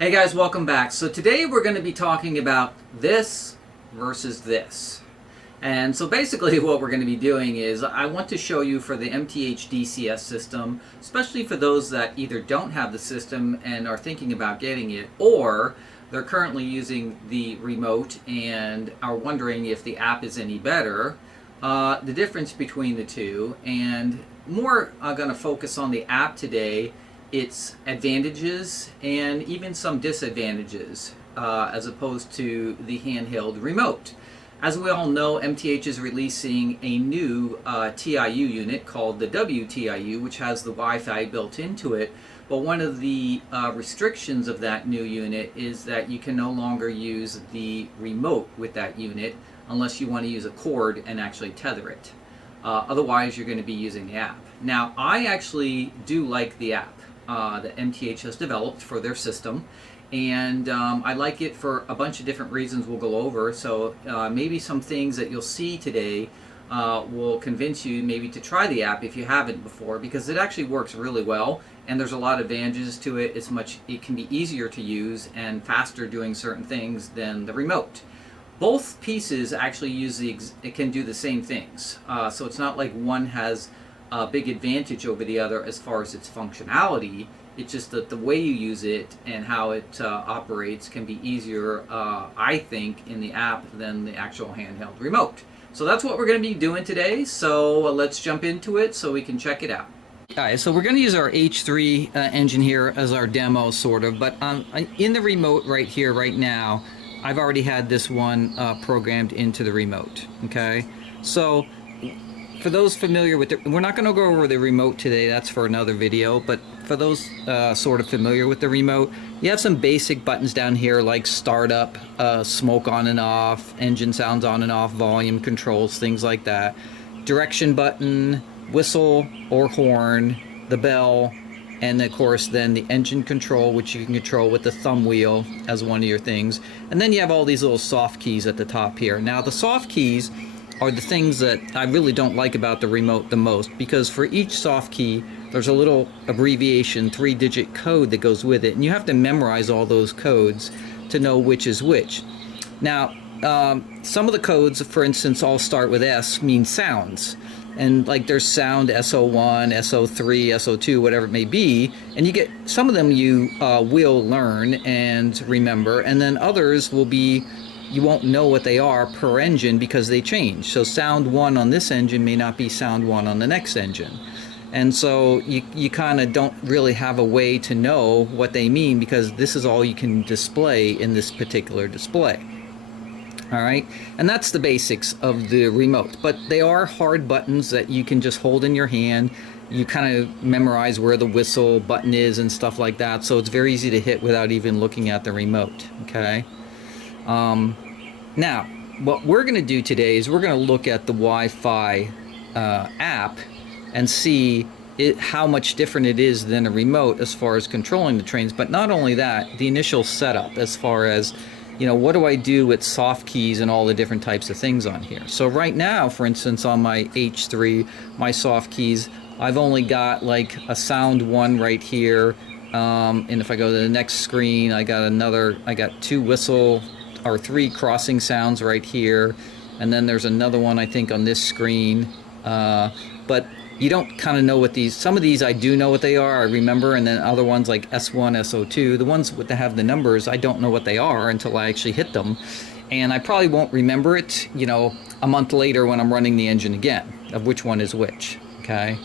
Hey guys, welcome back. So today we're going to be talking about this versus this. And so basically what we're going to be doing is I want to show you for the MTH DCS system, especially for those that either don't have the system and are thinking about getting it, or they're currently using the remote and are wondering if the app is any better, the difference between the two, and more going to focus on the app today, its advantages and even some disadvantages as opposed to the handheld remote. As we all know, MTH is releasing a new TIU unit called the WTIU, which has the Wi-Fi built into it. But one of the restrictions of that new unit is that you can no longer use the remote with that unit unless you want to use a cord and actually tether it. Otherwise, you're going to be using the app. Now, I actually do like the app that MTH has developed for their system, and I like it for a bunch of different reasons we'll go over. So maybe some things that you'll see today will convince you maybe to try the app if you haven't before, because it actually works really well and there's a lot of advantages to it. It can be easier to use and faster doing certain things than the remote. Both pieces actually it can do the same things, so it's not like one has a big advantage over the other as far as its functionality. It's just that the way you use it and how it operates can be easier, I think, in the app than the actual handheld remote. So that's what we're going to be doing today, so let's jump into it so we can check it out. Alright, so we're going to use our H3 engine here as our demo, sort of, but in the remote right here, right now, I've already had this one programmed into the remote, okay? So for those familiar with it, we're not going to go over the remote today, that's for another video, but for those sort of familiar with the remote, you have some basic buttons down here like startup, smoke on and off, engine sounds on and off, volume controls, things like that, direction button, whistle or horn, the bell, and of course then the engine control, which you can control with the thumb wheel as one of your things. And then you have all these little soft keys at the top here. Now the soft keys are the things that I really don't like about the remote the most, because for each soft key there's a little abbreviation, 3-digit code that goes with it, and you have to memorize all those codes to know which is which. Now some of the codes, for instance, all start with S, mean sounds. And like there's sound SO1, SO3, SO2, whatever it may be, and you get some of them you will learn and remember, and then others will be, you won't know what they are per engine because they change. So sound 1 on this engine may not be sound 1 on the next engine. And so you kind of don't really have a way to know what they mean, because this is all you can display in this particular display. Alright, and that's the basics of the remote, but they are hard buttons that you can just hold in your hand. You kind of memorize where the whistle button is and stuff like that, so it's very easy to hit without even looking at the remote. Okay. Now what we're going to do today is we're going to look at the Wi-Fi app and see how much different it is than a remote as far as controlling the trains, but not only that, the initial setup as far as, you know, what do I do with soft keys and all the different types of things on here. So right now, for instance, on my H3, my soft keys, I've only got like a sound 1 right here, and if I go to the next screen, I got 2 whistle or 3 crossing sounds right here, and then there's another one I think on this screen, but you don't kind of know what some of these I do know what they are, I remember, and then other ones like S1, SO2, the ones that have the numbers, I don't know what they are until I actually hit them, and I probably won't remember it, you know, a month later when I'm running the engine again, of which one is which, okay?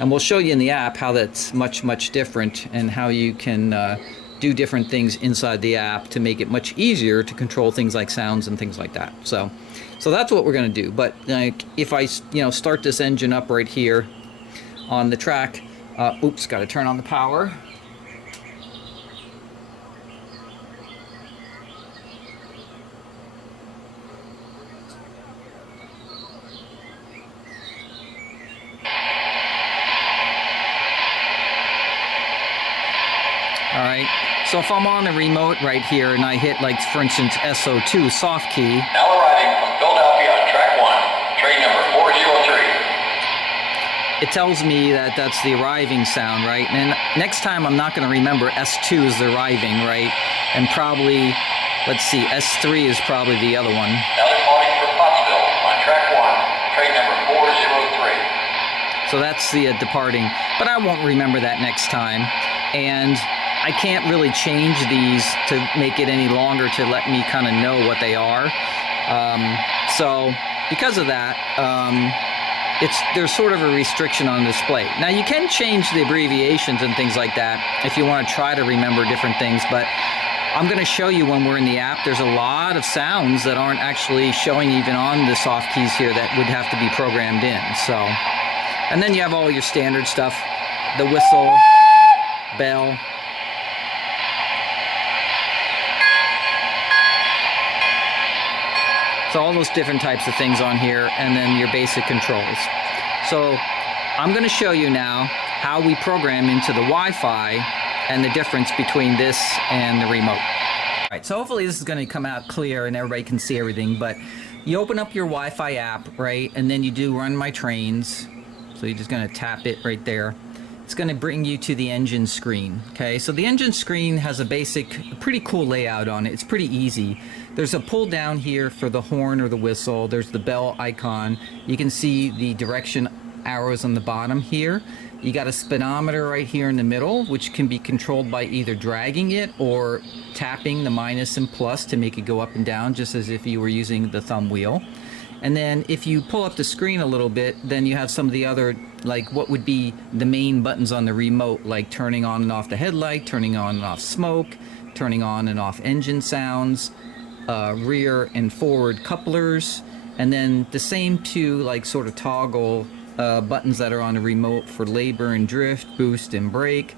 And we'll show you in the app how that's much different, and how you can do different things inside the app to make it much easier to control things like sounds and things like that. So that's what we're going to do. But like if I start this engine up right here on the track, oops, got to turn on the power. All right, so if I'm on the remote right here and I hit, like, for instance, SO2 soft key. Now arriving from Philadelphia on track 1, train number 403. it tells me that that's the arriving sound, right? And next time I'm not going to remember S2 is the arriving, right? and probably, let's see, S3 is probably the other one. Now departing for Pottsville on track 1, train number 403. So that's the departing, but I won't remember that next time. And I can't really change these to make it any longer to let me kind of know what they are. So because of that, there's sort of a restriction on display. Now you can change the abbreviations and things like that if you want to try to remember different things, but I'm going to show you when we're in the app, there's a lot of sounds that aren't actually showing even on the soft keys here that would have to be programmed in. So, and then you have all your standard stuff, the whistle, bell. So all those different types of things on here, and then your basic controls. So I'm going to show you now how we program into the Wi-Fi and the difference between this and the remote. All right, so hopefully this is going to come out clear and everybody can see everything, but you open up your Wi-Fi app, right, and then you do Run My Trains. So you're just going to tap it right there. It's going to bring you to the engine screen. Okay, so the engine screen has a pretty cool layout on it. It's pretty easy. There's a pull down here for the horn or the whistle. There's the bell icon. You can see the direction arrows on the bottom here. You got a speedometer right here in the middle, which can be controlled by either dragging it or tapping the minus and plus to make it go up and down, just as if you were using the thumb wheel. And then if you pull up the screen a little bit, then you have some of the other, like what would be the main buttons on the remote, like turning on and off the headlight, turning on and off smoke, turning on and off engine sounds, rear and forward couplers, and then the same two like sort of toggle buttons that are on the remote for labor and drift, boost and brake,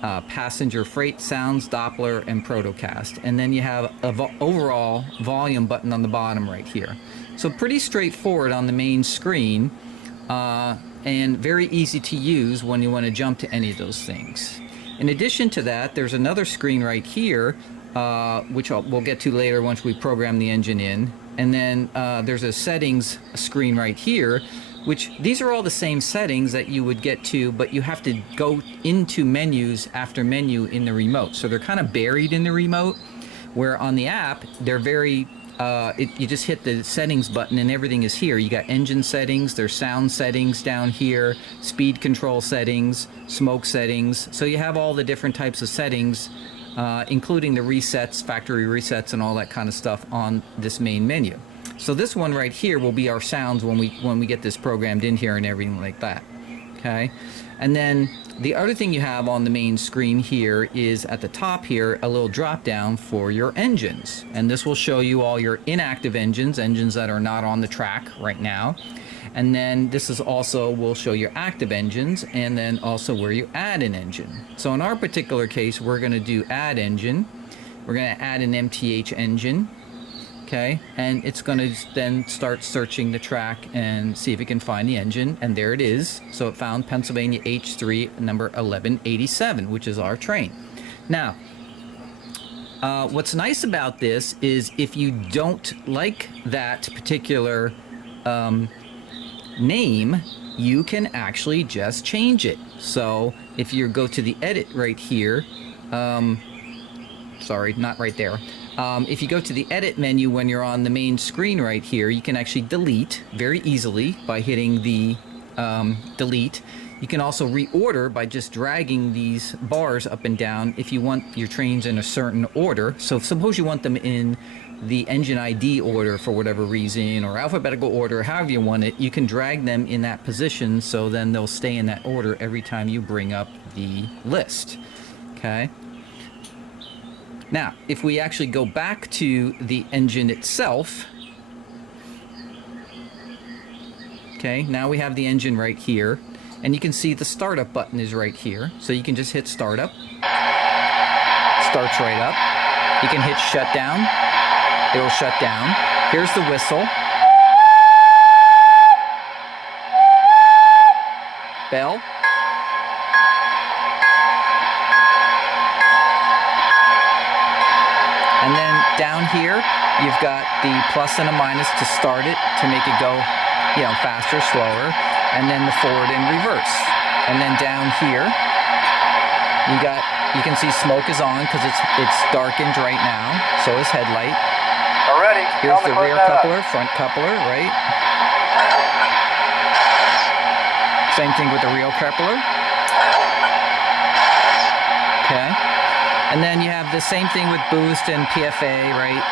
passenger freight sounds, Doppler, and Protocast. And then you have an overall volume button on the bottom right here. So pretty straightforward on the main screen, and very easy to use when you want to jump to any of those things. In addition to that, there's another screen right here, which we'll get to later once we program the engine in. And then there's a settings screen right here, which these are all the same settings that you would get to, but you have to go into menus after menu in the remote. So they're kind of buried in the remote, where on the app, they're very, you just hit the settings button and everything is here. You got engine settings, there's sound settings down here, speed control settings, smoke settings. So you have all the different types of settings, including the resets, factory resets, and all that kind of stuff on this main menu. So this one right here will be our sounds when we get this programmed in here and everything like that. Okay, and then the other thing you have on the main screen here is at the top here a little drop down for your engines, and this will show you all your inactive engines that are not on the track right now. And then this is also will show your active engines, and then also where you add an engine. So in our particular case, we're going to do add engine. We're going to add an MTH engine. Okay, and it's going to then start searching the track and see if it can find the engine, and there it is. So it found Pennsylvania H3 number 1187, which is our train. Now, what's nice about this is if you don't like that particular name, you can actually just change it. So if you go to the edit right here, sorry, not right there. If you go to the edit menu when you're on the main screen right here, you can actually delete very easily by hitting the delete. You can also reorder by just dragging these bars up and down if you want your trains in a certain order. So suppose you want them in the engine ID order for whatever reason, or alphabetical order, however you want it, you can drag them in that position, so then they'll stay in that order every time you bring up the list. Okay. Now, if we actually go back to the engine itself, okay, now we have the engine right here, and you can see the startup button is right here. So you can just hit startup, starts right up. You can hit shutdown, it'll shut down. Here's the whistle, bell, and then down here, you've got the plus and a minus to start it, to make it go, you know, faster, slower, and then the forward and reverse. And then down here, you got you can see smoke is on because it's darkened right now. So is headlight. Already. Here's the rear coupler, front coupler, right? Same thing with the rear coupler. Okay. And then you have the same thing with boost and PFA, right?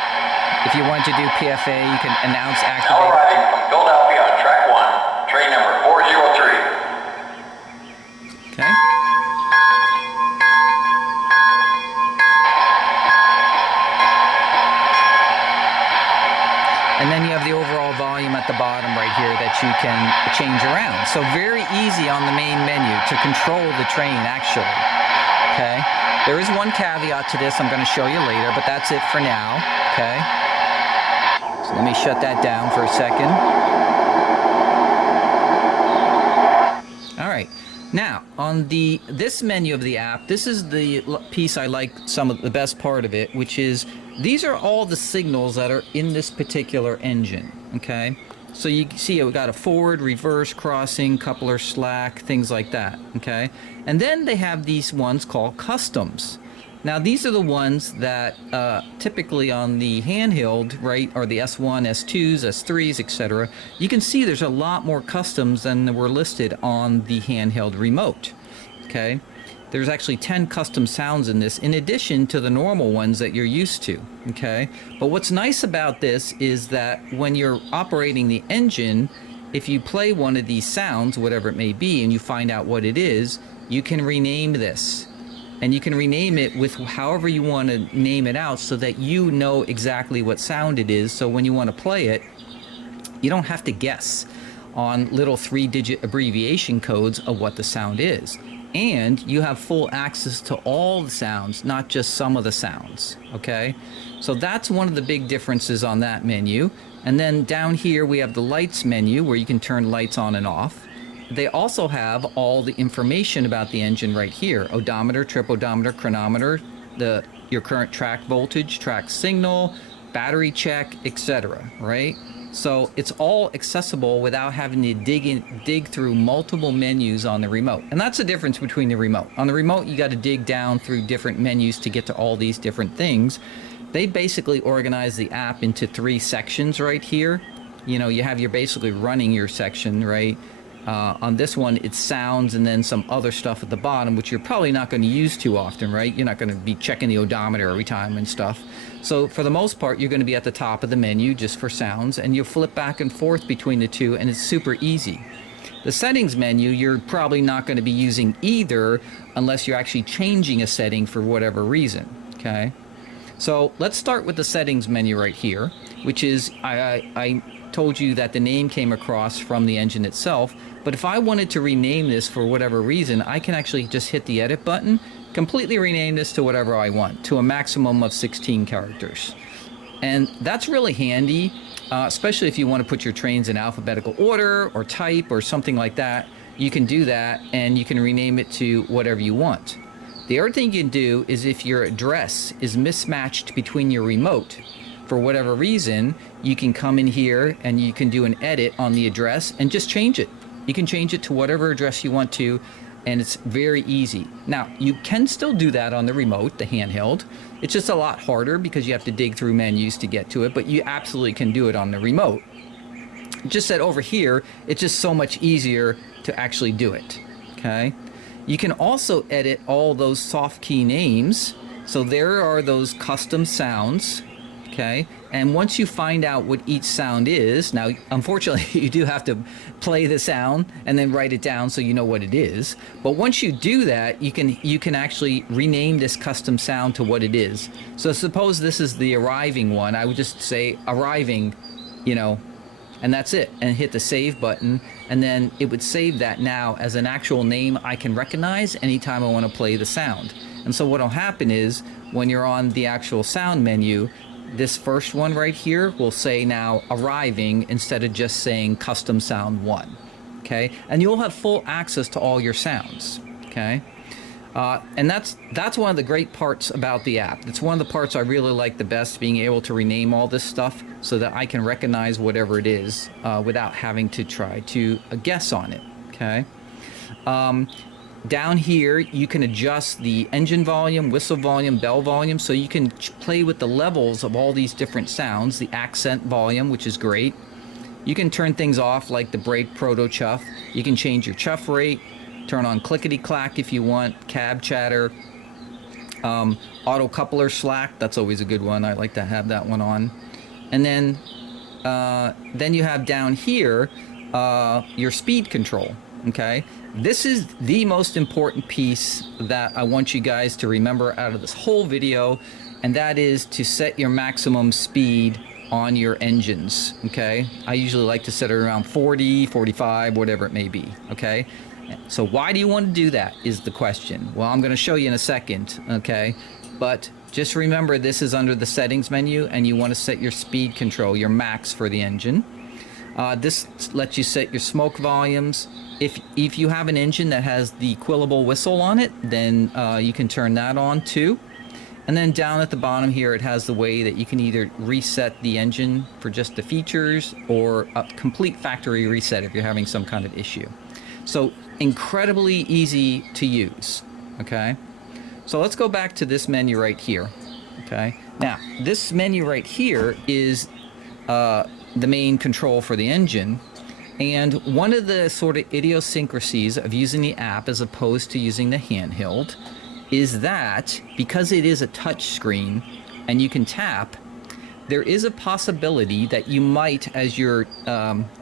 If you want to do PFA, you can announce activate. All right, from Philadelphia on track 1, train number 403. Okay. And then you have the overall volume at the bottom right here that you can change around. So very easy on the main menu to control the train actually. Okay. There is one caveat to this I'm going to show you later, but that's it for now. Okay. So let me shut that down for a second. All right. Now, on this menu of the app, this is the piece I like, some of the best part of it, which is these are all the signals that are in this particular engine, okay? So you see we got a forward, reverse, crossing, coupler, slack, things like that, okay? And then they have these ones called customs. Now these are the ones that typically on the handheld, right, or the S1, S2s, S3s, etc. You can see there's a lot more customs than were listed on the handheld remote, okay? There's actually 10 custom sounds in this in addition to the normal ones that you're used to, okay? But what's nice about this is that when you're operating the engine, if you play one of these sounds, whatever it may be, and you find out what it is, you can rename this. And you can rename it with however you want to name it out so that you know exactly what sound it is. So when you want to play it, you don't have to guess on little 3-digit abbreviation codes of what the sound is. And you have full access to all the sounds, not just some of the sounds, okay? So that's one of the big differences on that menu. And then down here we have the lights menu where you can turn lights on and off. They also have all the information about the engine right here. Odometer, trip odometer, chronometer, your current track voltage, track signal, battery check, etc. right? So it's all accessible without having to dig through multiple menus on the remote. And that's the difference between the remote. On the remote, you got to dig down through different menus to get to all these different things. They basically organize the app into 3 sections right here. You know, you have your basically running your section, right? On this one, it's sounds and then some other stuff at the bottom, which you're probably not going to use too often, right? You're not going to be checking the odometer every time and stuff. So for the most part, you're going to be at the top of the menu just for sounds, and you'll flip back and forth between the two, and it's super easy. The settings menu, you're probably not going to be using either unless you're actually changing a setting for whatever reason, okay? So let's start with the settings menu right here, which is, I told you that the name came across from the engine itself, but if I wanted to rename this for whatever reason, I can actually just hit the edit button, completely rename this to whatever I want, to a maximum of 16 characters. And that's really handy, especially if you want to put your trains in alphabetical order or type or something like that. You can do that and you can rename it to whatever you want. The other thing you can do is if your address is mismatched between your remote, for whatever reason, you can come in here and you can do an edit on the address and just change it. You can change it to whatever address you want to, and it's very easy. Now, you can still do that on the remote, the handheld. It's just a lot harder because you have to dig through menus to get to it, but you absolutely can do it on the remote. Just that over here, it's just so much easier to actually do it, okay? You can also edit all those soft key names. So there are those custom sounds, okay? And once you find out what each sound is, now unfortunately you do have to play the sound and then write it down so you know what it is. But once you do that, you can actually rename this custom sound to what it is. So suppose this is the arriving one, I would just say arriving, you know, and that's it, and hit the save button, and then it would save that now as an actual name I can recognize anytime I want to play the sound. And so what will happen is when you're on the actual sound menu, this first one right here will say now arriving instead of just saying custom sound 1, okay? And you'll have full access to all your sounds, okay? And that's one of the great parts about the app. It's one of the parts I really like the best, being able to rename all this stuff so that I can recognize whatever it is without having to try to guess on it, okay? down here you can adjust the engine volume, whistle volume, bell volume, so you can play with the levels of all these different sounds. The accent volume, which is great. You can turn things off like the brake proto chuff. You can change your chuff rate, turn on clickety clack if you want, cab chatter, auto coupler slack. That's always a good one. I like to have that one on. And then you have down here your speed control. Okay, this is the most important piece that I want you guys to remember out of this whole video, and that is to set your maximum speed on your engines. Okay, I usually like to set it around 40, 45, whatever it may be. Okay, so why do you want to do that is the question. Well, I'm going to show you in a second. Okay, but just remember this is under the settings menu, and you want to set your speed control, your max for the engine. This lets you set your smoke volumes. If you have an engine that has the quillable whistle on it, then you can turn that on too. And then down at the bottom here, it has the way that you can either reset the engine for just the features or a complete factory reset if you're having some kind of issue. So incredibly easy to use. Okay, so let's go back to this menu right here. Okay, now this menu right here is the main control for the engine. And one of the sort of idiosyncrasies of using the app as opposed to using the handheld is that because it is a touch screen and you can tap, there is a possibility that you might, as you're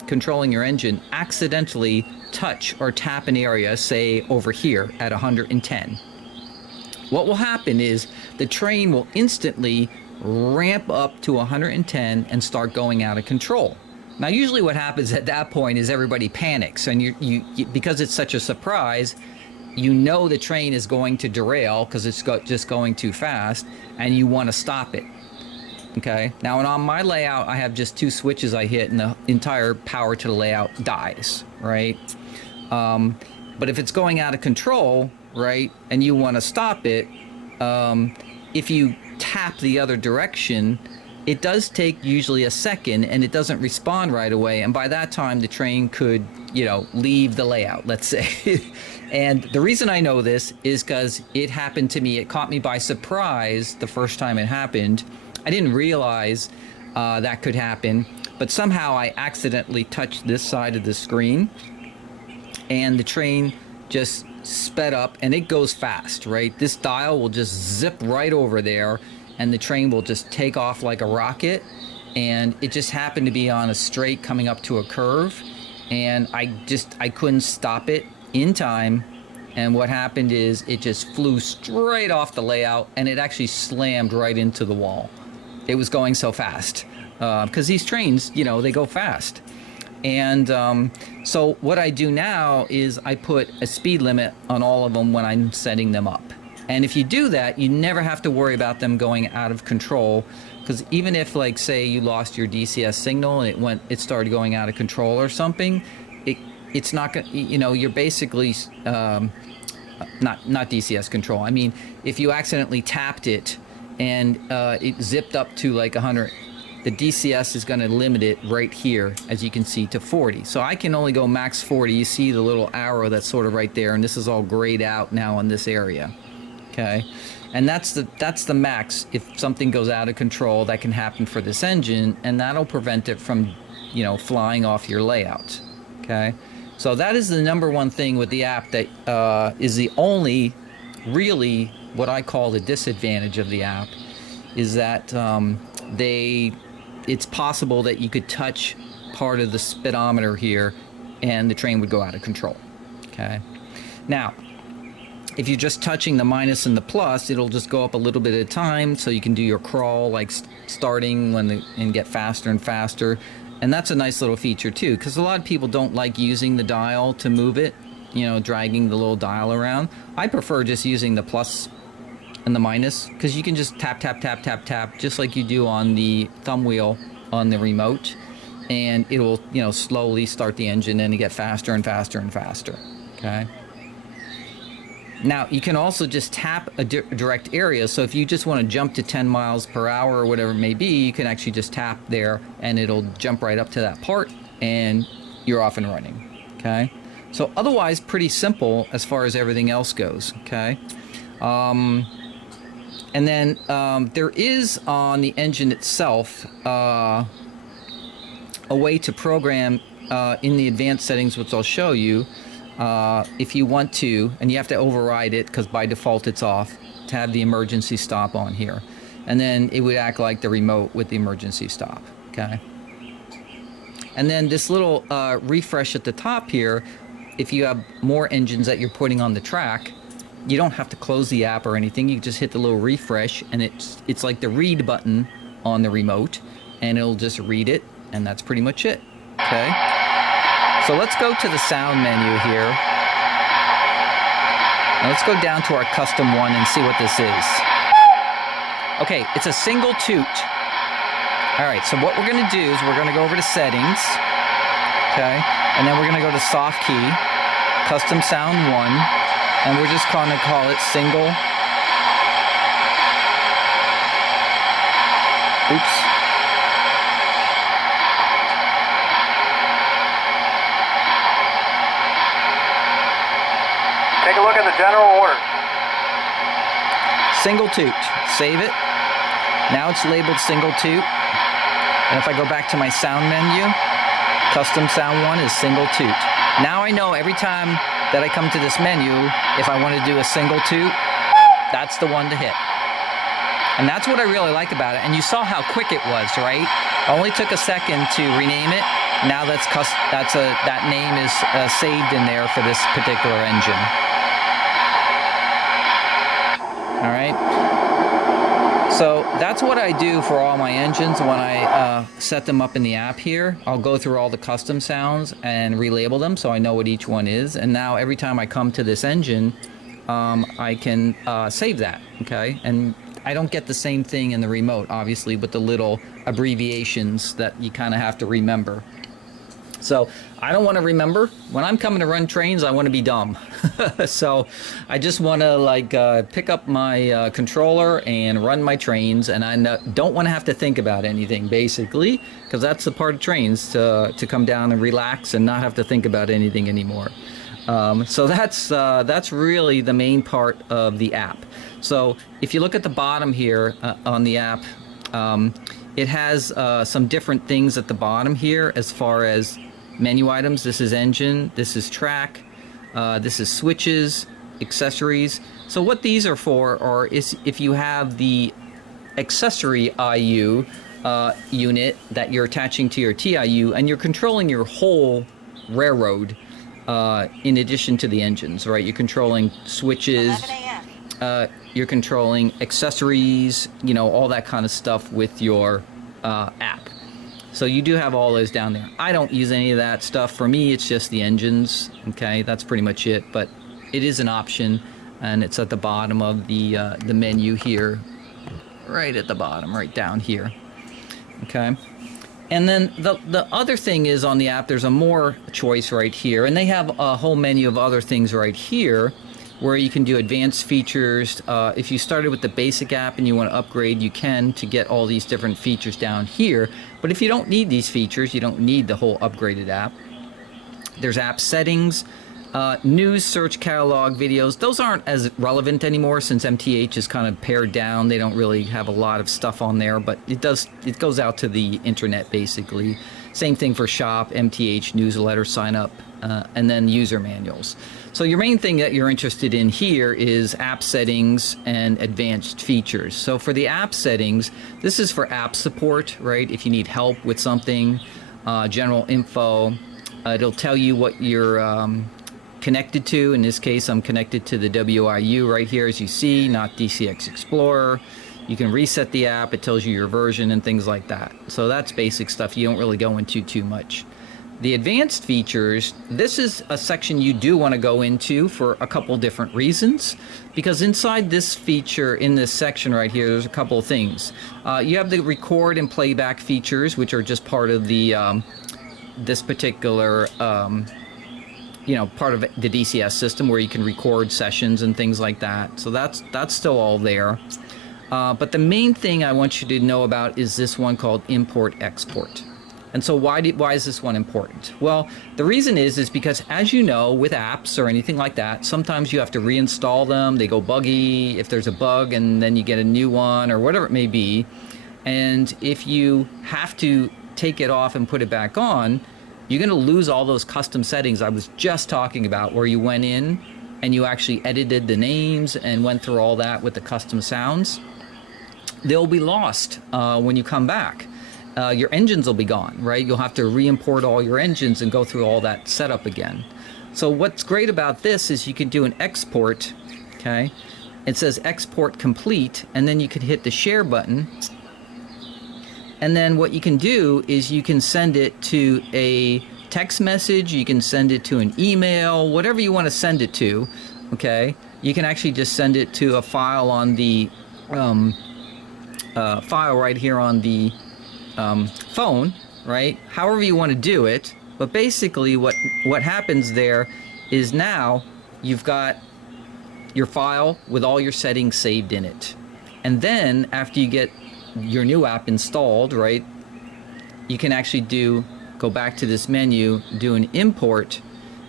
controlling your engine, accidentally touch or tap an area, say over here at 110. What will happen is the train will instantly ramp up to 110 and start going out of control. Now, usually what happens at that point is everybody panics, and you because it's such a surprise, you know the train is going to derail because it's just going too fast, and you want to stop it. Okay. Now, and on my layout, I have just 2 switches I hit, and the entire power to the layout dies. Right. But if it's going out of control, right, and you want to stop it, if you tap the other direction, it does take usually a second, and it doesn't respond right away. And by that time, the train could, leave the layout, let's say. And the reason I know this is because it happened to me. It caught me by surprise the first time it happened. I didn't realize that could happen, but somehow I accidentally touched this side of the screen, and the train just sped up, and it goes fast, right? This dial will just zip right over there, and the train will just take off like a rocket. And it just happened to be on a straight coming up to a curve, and I couldn't stop it in time. And what happened is it just flew straight off the layout, and it actually slammed right into the wall. It was going so fast because these trains, they go fast. And so what I do now is I put a speed limit on all of them when I'm setting them up. And if you do that, you never have to worry about them going out of control, because even if, like, say you lost your DCS signal and it started going out of control or something, it's not going to, you're basically not DCS control. I mean, if you accidentally tapped it and it zipped up to like 100, the DCS is going to limit it right here, as you can see, to 40. So I can only go max 40. You see the little arrow that's sort of right there, and this is all grayed out now in this area. Okay, and that's the max. If something goes out of control, that can happen for this engine, and that'll prevent it from, flying off your layout. Okay, so that is the number one thing with the app that is the only really what I call the disadvantage of the app, is that it's possible that you could touch part of the speedometer here, and the train would go out of control. Okay, now, if you're just touching the minus and the plus, it'll just go up a little bit at a time, so you can do your crawl, like starting and get faster and faster. And that's a nice little feature too, because a lot of people don't like using the dial to move it, dragging the little dial around. I prefer just using the plus and the minus, because you can just tap, tap, tap, tap, tap, just like you do on the thumb wheel on the remote, and it will, slowly start the engine and get faster and faster and faster. Okay. Now, you can also just tap a direct area. So if you just want to jump to 10 miles per hour or whatever it may be, you can actually just tap there, and it'll jump right up to that part, and you're off and running. Okay. So otherwise, pretty simple as far as everything else goes, okay? And then there is on the engine itself a way to program in the advanced settings, which I'll show you, if you want to, and you have to override it because by default it's off, to have the emergency stop on here. And then it would act like the remote with the emergency stop, okay? And then this little refresh at the top here, if you have more engines that you're putting on the track, you don't have to close the app or anything. You just hit the little refresh, and it's like the read button on the remote, and it'll just read it, and that's pretty much it, okay? So let's go to the sound menu here. And let's go down to our custom one and see what this is. Okay, it's a single toot. All right, so what we're gonna do is we're gonna go over to settings, okay? And then we're gonna go to soft key, custom sound 1, and we're just gonna call it single. Oops. Take a look at the general order. Single toot, save it. Now it's labeled single toot. And if I go back to my sound menu, custom sound 1 is single toot. Now I know every time that I come to this menu, if I want to do a single toot, that's the one to hit. And that's what I really like about it. And you saw how quick it was, right? It only took a second to rename it. Now that name is saved in there for this particular engine. All right. So that's what I do for all my engines when I set them up in the app here. I'll go through all the custom sounds and relabel them so I know what each one is. And now every time I come to this engine, I can save that, okay? And I don't get the same thing in the remote, obviously, with the little abbreviations that you kind of have to remember. So I don't want to remember. When I'm coming to run trains, I want to be dumb. So I just want to like pick up my controller and run my trains, and I don't want to have to think about anything, basically, because that's the part of trains, to come down and relax and not have to think about anything anymore. So that's really the main part of the app. So if you look at the bottom here on the app, it has some different things at the bottom here as far as menu items. This is engine, this is track, this is switches, accessories. So what these are for is if you have the accessory IU unit that you're attaching to your TIU and you're controlling your whole railroad in addition to the engines, right? You're controlling switches, you're controlling accessories, you know, all that kind of stuff with your app. So you do have all those down there. I don't use any of that stuff. For me, it's just the engines, okay? That's pretty much it, but it is an option, and it's at the bottom of the menu here, right at the bottom, right down here, okay? And then the other thing is on the app, there's a more choice right here, and they have a whole menu of other things right here where you can do advanced features. If you started with the basic app and you want to upgrade, you can, to get all these different features down here. But if you don't need these features, you don't need the whole upgraded app. There's app settings, news, search, catalog, videos. Those aren't as relevant anymore since MTH is kind of pared down. They don't really have a lot of stuff on there, but it goes out to the internet basically. Same thing for shop, MTH, newsletter, sign up, and then user manuals. So your main thing that you're interested in here is app settings and advanced features. So for the app settings, this is for app support, right? If you need help with something, general info, it'll tell you what you're connected to. In this case, I'm connected to the WIU right here, as you see, not DCX Explorer. You can reset the app, it tells you your version and things like that. So that's basic stuff you don't really go into too much. The advanced features, this is a section you do want to go into for a couple different reasons, because inside this feature, in this section right here, there's a couple of things. You have the record and playback features, which are just part of the this particular part of the DCS system, where you can record sessions and things like that. So that's still all there. But the main thing I want you to know about is this one called import export. And so why is this one important? Well, the reason is because, as you know, with apps or anything like that, sometimes you have to reinstall them. They go buggy if there's a bug, and then you get a new one or whatever it may be. And if you have to take it off and put it back on, you're going to lose all those custom settings I was just talking about, where you went in and you actually edited the names and went through all that with the custom sounds. They'll be lost when you come back. Your engines will be gone, right? You'll have to re-import all your engines and go through all that setup again. So what's great about this is you can do an export, okay? It says export complete, and then you could hit the share button. And then what you can do is you can send it to a text message, you can send it to an email, whatever you want to send it to, okay? You can actually just send it to a file on the file right here on the phone, right? However you want to do it. But basically what happens there is now you've got your file with all your settings saved in it. And then after you get your new app installed, right, you can actually go back to this menu, do an import,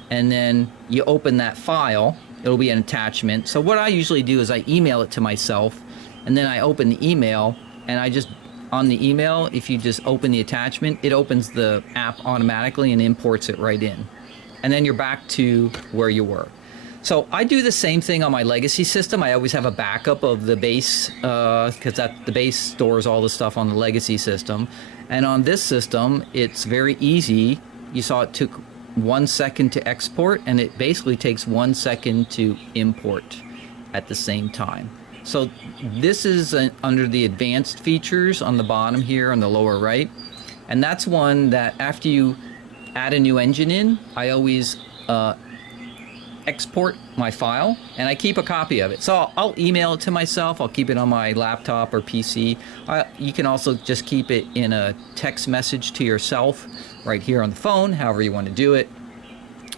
and then you open that file. It'll be an attachment. So what I usually do is I email it to myself, and then I open the email, and I just, on the email, if you just open the attachment, it opens the app automatically and imports it right in. And then you're back to where you were. So I do the same thing on my legacy system. I always have a backup of the base, because the base stores all the stuff on the legacy system. And on this system, it's very easy. You saw it took 1 second to export, and it basically takes 1 second to import at the same time. So this is under the advanced features on the bottom here on the lower right. And that's one that after you add a new engine in, I always export my file, and I keep a copy of it. So I'll email it to myself. I'll keep it on my laptop or PC. You can also just keep it in a text message to yourself right here on the phone, however you want to do it.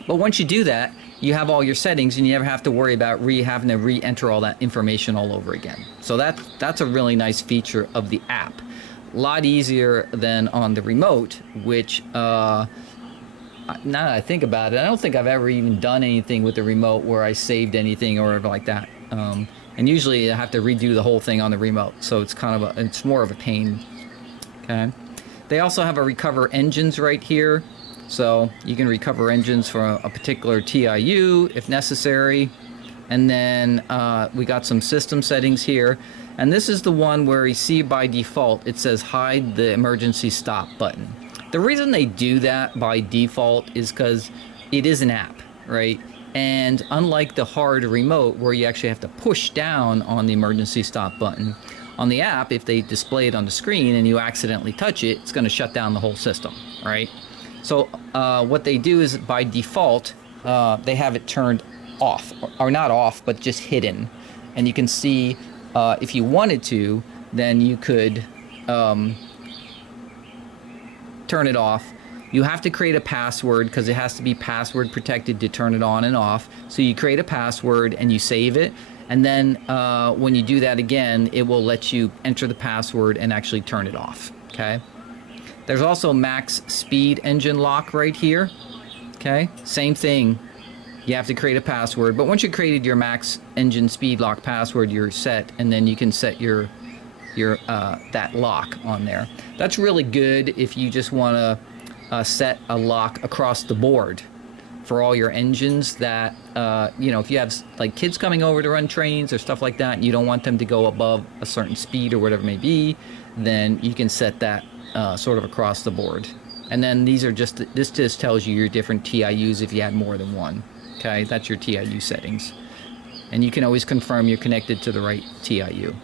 But once you do that, you have all your settings, and you never have to worry about having to re-enter all that information all over again. So that's a really nice feature of the app. A lot easier than on the remote, which now that I think about it, I don't think I've ever even done anything with the remote where I saved anything or whatever like that. And usually I have to redo the whole thing on the remote, so it's kind of it's more of a pain. Okay. They also have a recover engines right here, so you can recover engines from a particular TIU if necessary. And then we got some system settings here, and this is the one where you see by default it says hide the emergency stop button. The reason they do that by default is because it is an app, right? And unlike the hard remote where you actually have to push down on the emergency stop button, on the app, if they display it on the screen and you accidentally touch it, it's going to shut down the whole system, right? So what they do is by default, they have it turned off, or not off, but just hidden. And you can see if you wanted to, then you could turn it off. You have to create a password because it has to be password protected to turn it on and off. So you create a password and you save it, and then when you do that again, it will let you enter the password and actually turn it off. Okay. There's also max speed engine lock right here. Okay, same thing. You have to create a password, but once you created your max engine speed lock password, you're set, and then you can set your that lock on there. That's really good if you just want to set a lock across the board for all your engines that if you have like kids coming over to run trains or stuff like that, and you don't want them to go above a certain speed or whatever it may be, then you can set that sort of across the board. And then this just tells you your different TIUs if you had more than one. Okay, that's your TIU settings, and you can always confirm you're connected to the right TIU.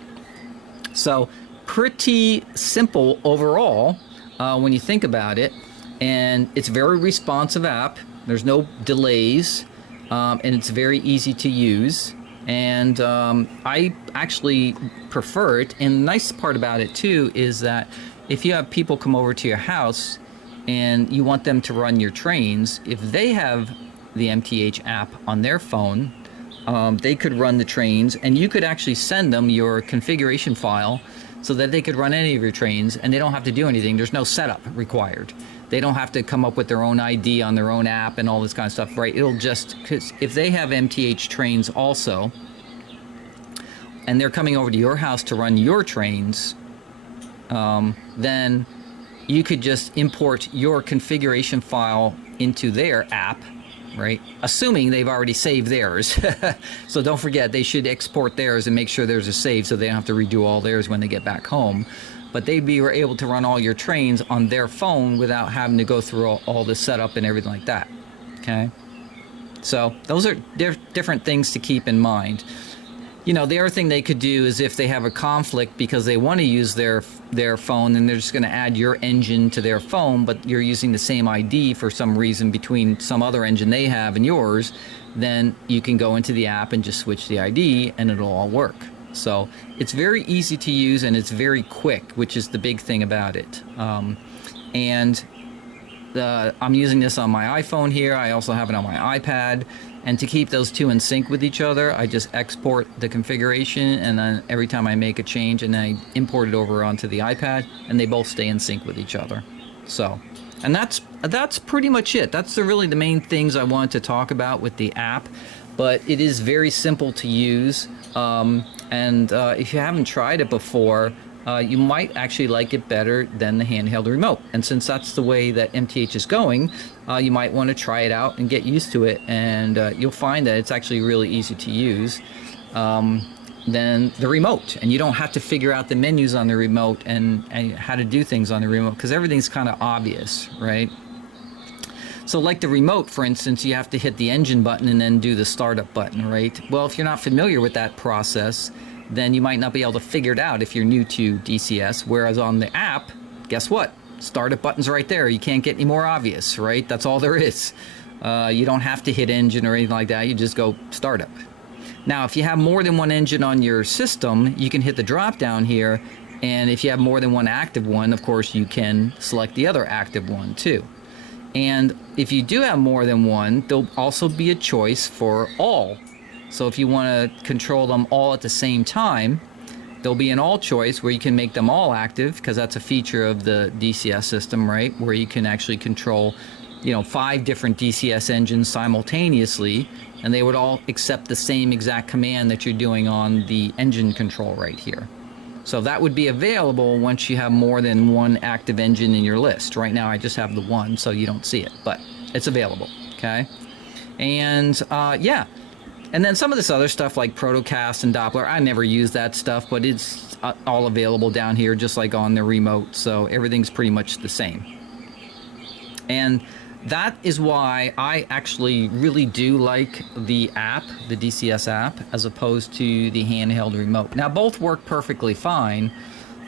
So pretty simple overall when you think about it, and it's a very responsive app. There's no delays, and it's very easy to use, and I actually prefer it. And the nice part about it too is that if you have people come over to your house and you want them to run your trains, if they have the MTH app on their phone, they could run the trains, and you could actually send them your configuration file so that they could run any of your trains, and they don't have to do anything. There's no setup required. They don't have to come up with their own ID on their own app and all this kind of stuff, right? It'll just, because if they have MTH trains also, and they're coming over to your house to run your trains, then you could just import your configuration file into their app, right? Assuming they've already saved theirs. So don't forget, they should export theirs and make sure theirs is saved so they don't have to redo all theirs when they get back home. But they'd be able to run all your trains on their phone without having to go through all the setup and everything like that, okay? So those are different things to keep in mind. You know, the other thing they could do is if they have a conflict because they want to use their phone, then they're just going to add your engine to their phone, but you're using the same ID for some reason between some other engine they have and yours, then you can go into the app and just switch the ID and it'll all work. So it's very easy to use and it's very quick, which is the big thing about it. I'm using this on my iPhone here. I also have it on my iPad. And to keep those two in sync with each other, I just export the configuration, and then every time I make a change, and I import it over onto the iPad, and they both stay in sync with each other. So, and that's pretty much it. That's really the main things I wanted to talk about with the app. But it is very simple to use, and if you haven't tried it before, you might actually like it better than the handheld remote. And since that's the way that MTH is going, you might want to try it out and get used to it, and you'll find that it's actually really easy to use than the remote. And you don't have to figure out the menus on the remote and how to do things on the remote, because everything's kind of obvious, right? So like the remote, for instance, you have to hit the engine button and then do the startup button, right? Well, if you're not familiar with that process, then you might not be able to figure it out if you're new to DCS, whereas on the app, guess what? Startup button's right there. You can't get any more obvious, right? That's all there is. You don't have to hit engine or anything like that. You just go startup. Now, if you have more than one engine on your system, you can hit the drop down here, and if you have more than one active one, of course, you can select the other active one too. And if you do have more than one, there'll also be a choice for all. So if you want to control them all at the same time, there'll be an all choice where you can make them all active, because that's a feature of the DCS system, right? Where you can actually control, 5 different DCS engines simultaneously, and they would all accept the same exact command that you're doing on the engine control right here. So that would be available once you have more than one active engine in your list. Right now I just have the one, so you don't see it, but it's available, okay? And yeah. And then some of this other stuff like Protocast and Doppler, I never use that stuff, but it's all available down here just like on the remote, so everything's pretty much the same. And that is why I actually really do like the app, the DCS app, as opposed to the handheld remote. Now both work perfectly fine,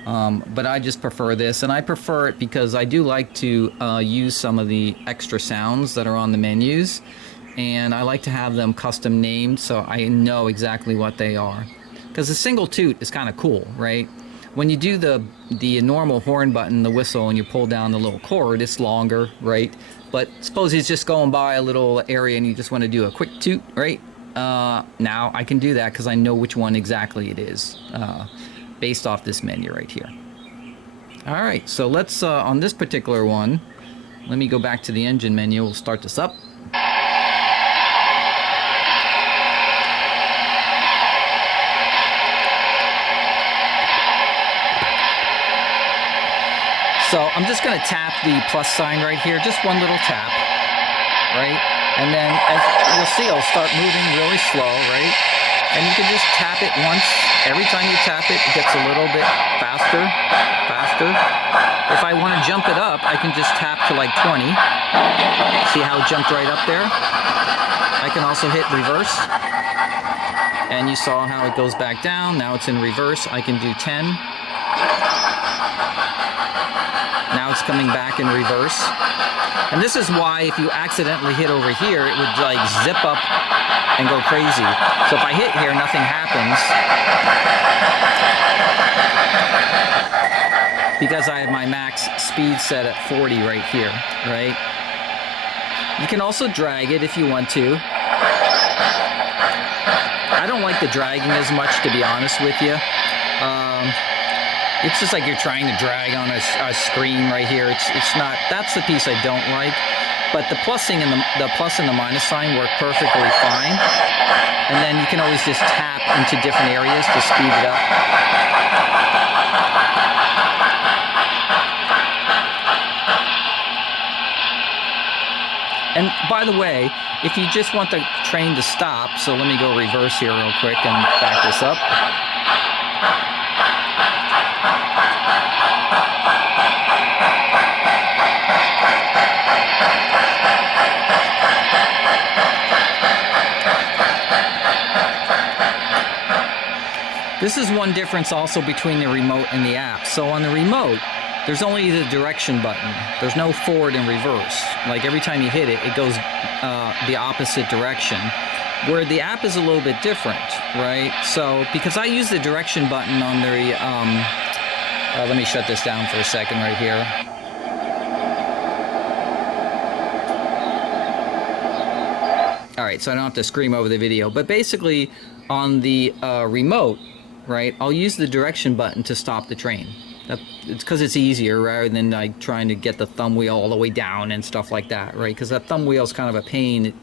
but I just prefer this, and I prefer it because I do like to use some of the extra sounds that are on the menus. And I like to have them custom named so I know exactly what they are. Because the single toot is kind of cool, right? When you do the normal horn button, the whistle, and you pull down the little cord, it's longer, right? But suppose he's just going by a little area and you just want to do a quick toot, right? Now I can do that because I know which one exactly it is based off this menu right here. All right, so let's, on this particular one, let me go back to the engine menu. We'll start this up. So I'm just going to tap the plus sign right here, just one little tap, right? And then as you'll see, it'll start moving really slow, right? And you can just tap it once. Every time you tap it, it gets a little bit faster. If I want to jump it up, I can just tap to like 20. See how it jumped right up there? I can also hit reverse. And you saw how it goes back down. Now it's in reverse. I can do 10. Now it's coming back in reverse. And this is why if you accidentally hit over here, it would like zip up and go crazy. So if I hit here, nothing happens. Because I have my max speed set at 40 right here, right? You can also drag it if you want to. don't like the dragging as much, to be honest with you. It's just like you're trying to drag on a screen right here. It's not. That's the piece I don't like. But the plussing and the plus and the minus sign work perfectly fine. And then you can always just tap into different areas to speed it up. And by the way, if you just want the train to stop, so let me go reverse here real quick and back this up. This is one difference also between the remote and the app. So on the remote, there's only the direction button. There's no forward and reverse. Like every time you hit it, it goes the opposite direction. Where the app is a little bit different, right? So because I use the direction button on the, let me shut this down for a second right here. All right, so I don't have to scream over the video. But basically, on the remote, right, I'll use the direction button to stop the train. It's because it's easier rather than like trying to get the thumb wheel all the way down and stuff like that, right? Because that thumb wheel is kind of a pain,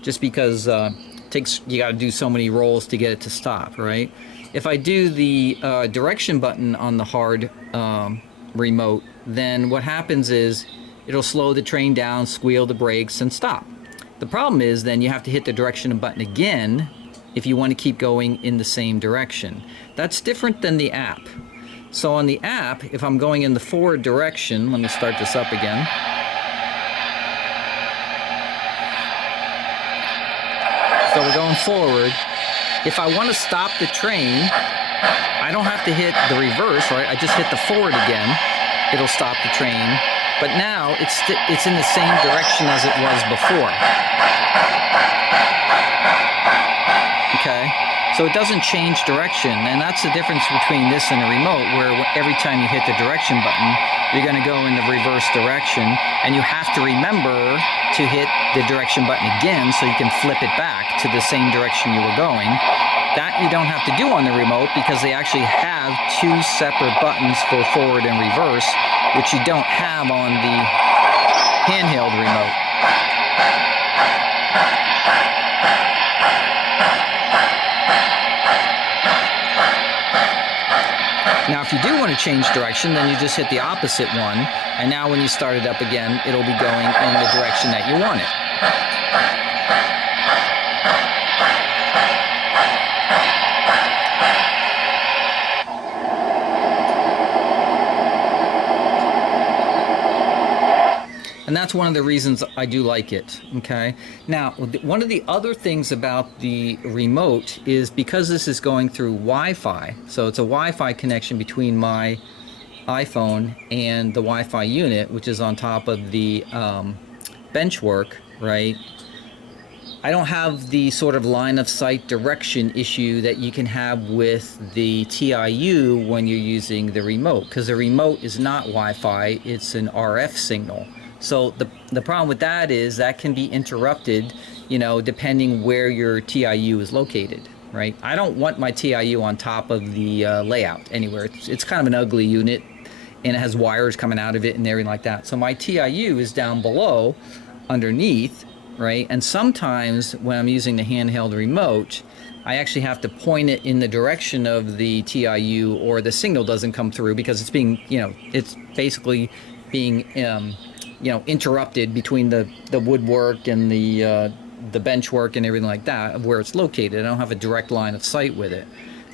just because you got to do so many rolls to get it to stop, right? If I do the direction button on the hard remote, then what happens is it'll slow the train down, squeal the brakes, and stop. The problem is then you have to hit the direction button again if you want to keep going in the same direction. That's different than the app. So on the app, if I'm going in the forward direction, let me start this up again. So we're going forward. If I want to stop the train, I don't have to hit the reverse, right? I just hit the forward again. It'll stop the train. But now it's in the same direction as it was before. Okay, so it doesn't change direction, and that's the difference between this and a remote, where every time you hit the direction button, you're going to go in the reverse direction, and you have to remember to hit the direction button again so you can flip it back to the same direction you were going. That you don't have to do on the remote because they actually have two separate buttons for forward and reverse, which you don't have on the handheld remote. Now, if you do want to change direction, then you just hit the opposite one, and now when you start it up again, it'll be going in the direction that you want it. And that's one of the reasons I do like it, okay? Now, one of the other things about the remote is because this is going through Wi-Fi, so it's a Wi-Fi connection between my iPhone and the Wi-Fi unit, which is on top of the benchwork, right? I don't have the sort of line of sight direction issue that you can have with the TIU when you're using the remote, because the remote is not Wi-Fi, it's an RF signal. So the problem with that is that can be interrupted, you know, depending where your TIU is located, right? I don't want my TIU on top of the layout anywhere. It's kind of an ugly unit, and it has wires coming out of it and everything like that. So my TIU is down below, underneath, right? And sometimes when I'm using the handheld remote, I actually have to point it in the direction of the TIU, or the signal doesn't come through because it's being, you know, it's basically being you know, interrupted between the woodwork and the bench work and everything like that of where it's located. I don't have a direct line of sight with it.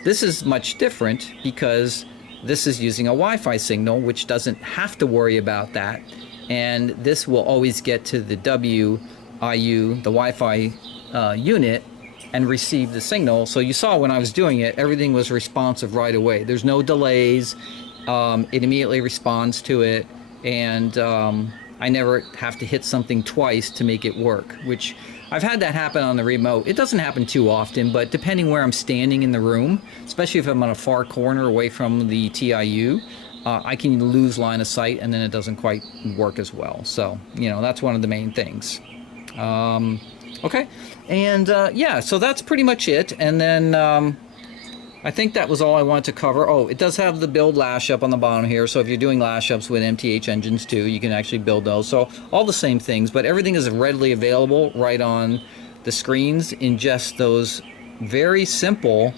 This is much different because this is using a Wi-Fi signal, which doesn't have to worry about that, and this will always get to the WIU, the Wi-Fi unit, and receive the signal. So you saw when I was doing it, everything was responsive right away. There's no delays. It immediately responds to it, and I never have to hit something twice to make it work, which I've had that happen on the remote. It doesn't happen too often, but depending where I'm standing in the room, especially if I'm on a far corner away from the TIU, I can lose line of sight, and then it doesn't quite work as well. So, you know, that's one of the main things. Okay, and yeah, so that's pretty much it. And then I think that was all I wanted to cover. Oh, it does have the build lash up on the bottom here, so if you're doing lash ups with MTH engines too, you can actually build those. So all the same things, but everything is readily available right on the screens in just those very simple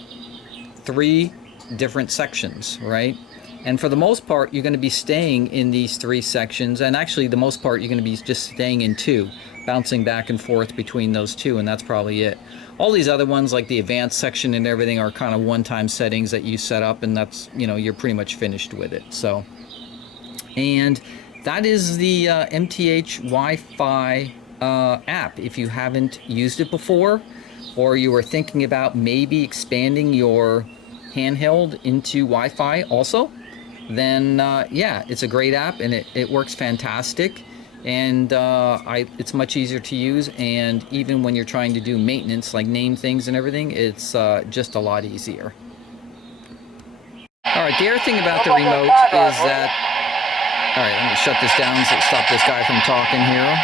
3 different sections, right? And for the most part, you're going to be staying in these 3 sections, and actually the most part you're going to be just staying in 2, bouncing back and forth between those 2, and that's probably it. All these other ones, like the advanced section and everything, are kind of one-time settings that you set up, and that's, you know, you're pretty much finished with it. So, and that is the MTH Wi-Fi app. If you haven't used it before, or you were thinking about maybe expanding your handheld into Wi-Fi also, then yeah, it's a great app, and it works fantastic, and it's much easier to use, and even when you're trying to do maintenance, like name things and everything, it's just a lot easier. All right, the other thing about the remote is that, all right, I'm going to shut this down so stop this guy from talking here.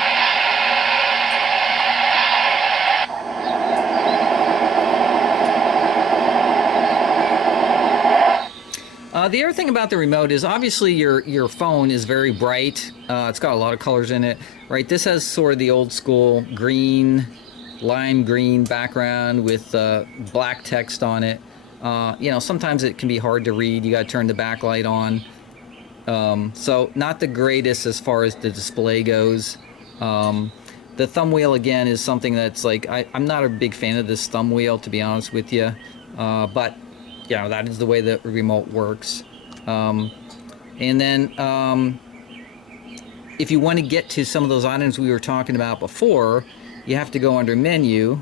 The other thing about the remote is obviously your phone is very bright. It's got a lot of colors in it, right? This has sort of the old school green, lime green background with black text on it. You know, sometimes it can be hard to read. You got to turn the backlight on. So not the greatest as far as the display goes. The thumb wheel, again, is something that's like, I'm not a big fan of this thumb wheel, to be honest with you. But you know, that is the way the remote works. And then if you want to get to some of those items we were talking about before, you have to go under menu,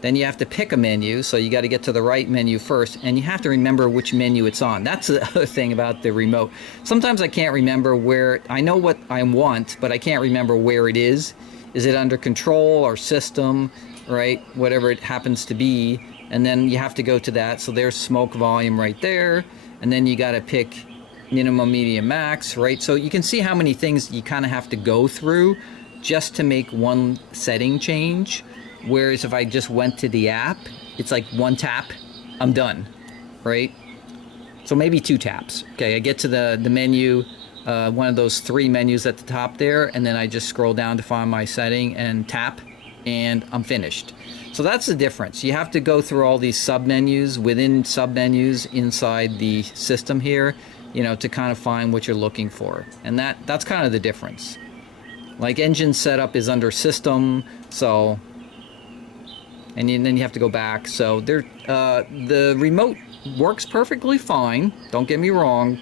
then you have to pick a menu, so you got to get to the right menu first, and you have to remember which menu it's on. That's the other thing about the remote. Sometimes I can't remember where, I know what I want, but I can't remember where it is. Is it under control or system, right? Whatever it happens to be. And then you have to go to that. So there's smoke volume right there. And then you got to pick minimum, medium, max, right? So you can see how many things you kind of have to go through just to make one setting change. Whereas if I just went to the app, it's like 1 tap, I'm done, right? So maybe 2 taps. Okay, I get to the menu, one of those 3 menus at the top there, and then I just scroll down to find my setting and tap, and I'm finished. So that's the difference. You have to go through all these sub-menus within sub-menus inside the system here, you know, to kind of find what you're looking for. And that's kind of the difference. Like engine setup is under system, so, and then you have to go back. So the remote works perfectly fine, don't get me wrong,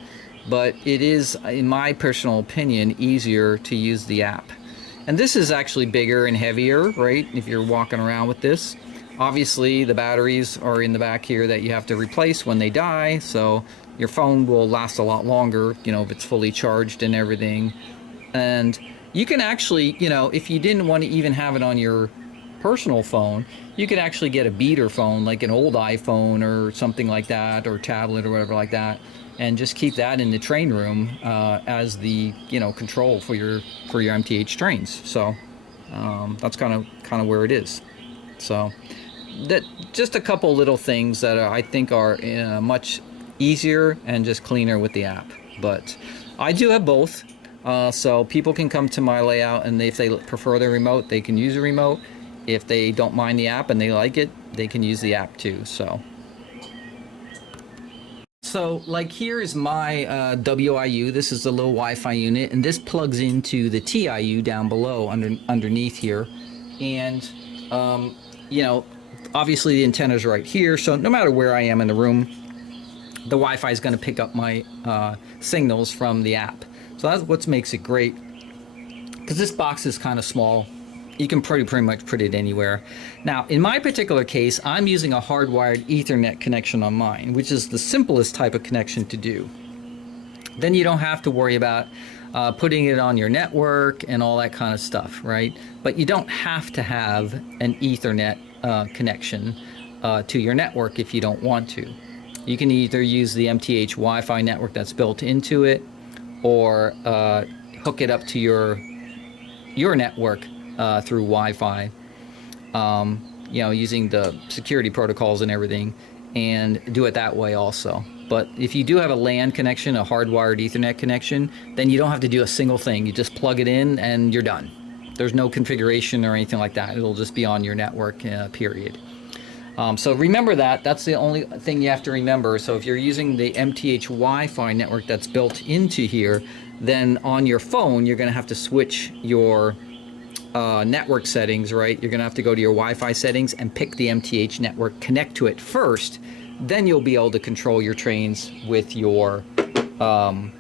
but it is, in my personal opinion, easier to use the app. And this is actually bigger and heavier, right? If you're walking around with this. Obviously, the batteries are in the back here that you have to replace when they die, so your phone will last a lot longer, you know, if it's fully charged and everything. And you can actually, you know, if you didn't want to even have it on your personal phone, you could actually get a beater phone, like an old iPhone or something like that, or tablet or whatever like that, and just keep that in the train room as the, you know, control for your MTH trains. So that's kind of where it is. So that just a couple little things that I think are much easier and just cleaner with the app. But I do have both, so people can come to my layout, and if they prefer the remote, they can use the remote. If they don't mind the app and they like it, they can use the app too. So like here is my WIU. This is the low Wi-Fi unit, and this plugs into the TIU down below underneath here. And you know, obviously the antenna's right here, so no matter where I am in the room, the Wi-Fi is going to pick up my signals from the app. So that's what makes it great, because this box is kind of small. You can pretty much put it anywhere. Now, in my particular case, I'm using a hardwired Ethernet connection on mine, which is the simplest type of connection to do. Then you don't have to worry about putting it on your network and all that kind of stuff, right? But you don't have to have an Ethernet connection to your network if you don't want to. You can either use the MTH Wi-Fi network that's built into it, or hook it up to your network through Wi-Fi. you know, using the security protocols and everything, and do it that way also. But if you do have a LAN connection, a hardwired Ethernet connection, then you don't have to do a single thing. You just plug it in and you're done. There's no configuration or anything like that. It'll just be on your network, period. So remember that. That's the only thing you have to remember. So if you're using the MTH Wi-Fi network that's built into here, then on your phone, you're going to have to switch your network settings, right? You're going to have to go to your Wi-Fi settings and pick the MTH network, connect to it first. Then you'll be able to control your trains with your phone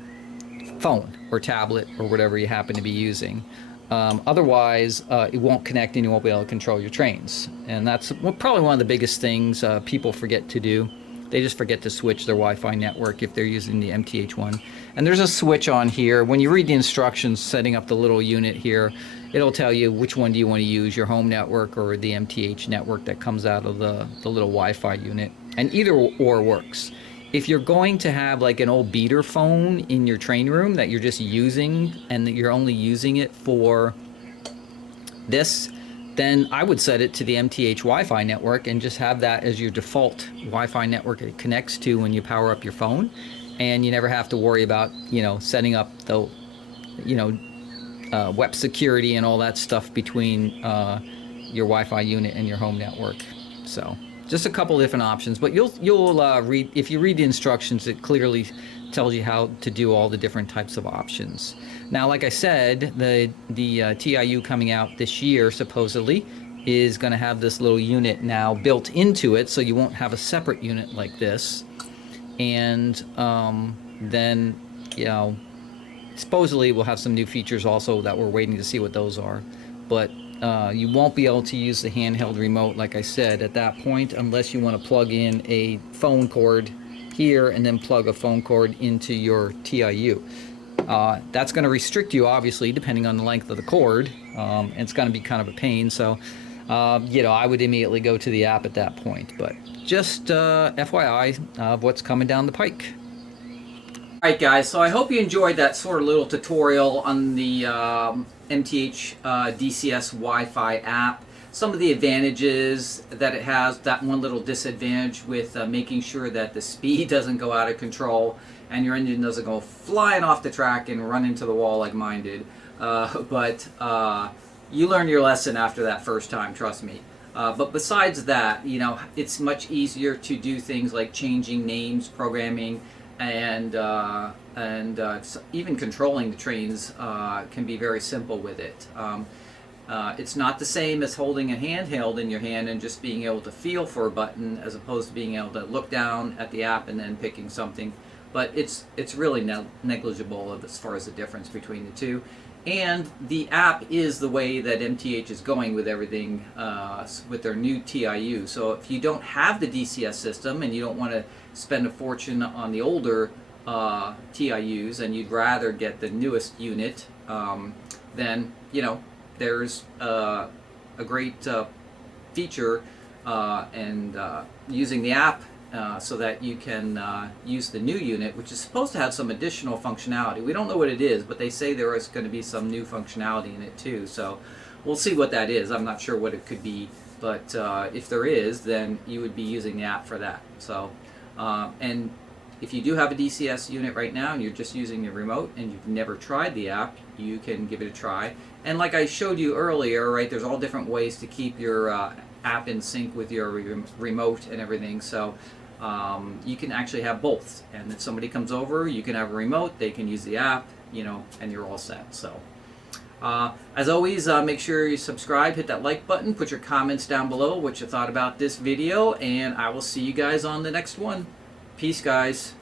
or tablet or whatever you happen to be using. Otherwise, it won't connect and you won't be able to control your trains. And that's probably one of the biggest things people forget to do. They just forget to switch their Wi-Fi network if they're using the MTH one. And there's a switch on here. When you read the instructions setting up the little unit here, it'll tell you which one do you want to use, your home network or the MTH network that comes out of the little Wi-Fi unit. And either or works. If you're going to have like an old beater phone in your train room that you're just using and that you're only using it for this, then I would set it to the MTH Wi-Fi network and just have that as your default Wi-Fi network it connects to when you power up your phone, and you never have to worry about, you know, setting up the, you know, web security and all that stuff between your Wi-Fi unit and your home network. So just a couple different options, but you'll read, if you read the instructions, it clearly tells you how to do all the different types of options. Now, like I said, the TIU coming out this year supposedly is going to have this little unit now built into it, so you won't have a separate unit like this. And then, you know, supposedly we'll have some new features also that we're waiting to see what those are. But you won't be able to use the handheld remote, like I said, at that point, unless you want to plug in a phone cord here and then plug a phone cord into your TIU. That's going to restrict you, obviously, depending on the length of the cord, and it's going to be kind of a pain. So, you know, I would immediately go to the app at that point. But just FYI of what's coming down the pike. Alright guys, so I hope you enjoyed that sort of little tutorial on the MTH DCS Wi-Fi app. Some of the advantages that it has, that one little disadvantage with making sure that the speed doesn't go out of control and your engine doesn't go flying off the track and run into the wall like mine did. But you learn your lesson after that first time, trust me. But besides that, you know, it's much easier to do things like changing names, programming, and even controlling the trains can be very simple with it. It's not the same as holding a handheld in your hand and just being able to feel for a button as opposed to being able to look down at the app and then picking something. But it's really negligible as far as the difference between the two. And the app is the way that MTH is going with everything with their new TIU. So if you don't have the DCS system and you don't want to spend a fortune on the older TIUs and you'd rather get the newest unit, then, you know, there's a great feature and using the app so that you can use the new unit, which is supposed to have some additional functionality. We don't know what it is, but they say there is going to be some new functionality in it too. So we'll see what that is. I'm not sure what it could be, but if there is, then you would be using the app for that. So, and if you do have a DCS unit right now and you're just using the remote and you've never tried the app, you can give it a try. And like I showed you earlier, right, there's all different ways to keep your app in sync with your remote and everything. So you can actually have both. And if somebody comes over, you can have a remote, they can use the app, you know, and you're all set. So as always, make sure you subscribe, hit that like button, put your comments down below what you thought about this video, and I will see you guys on the next one. Peace, guys.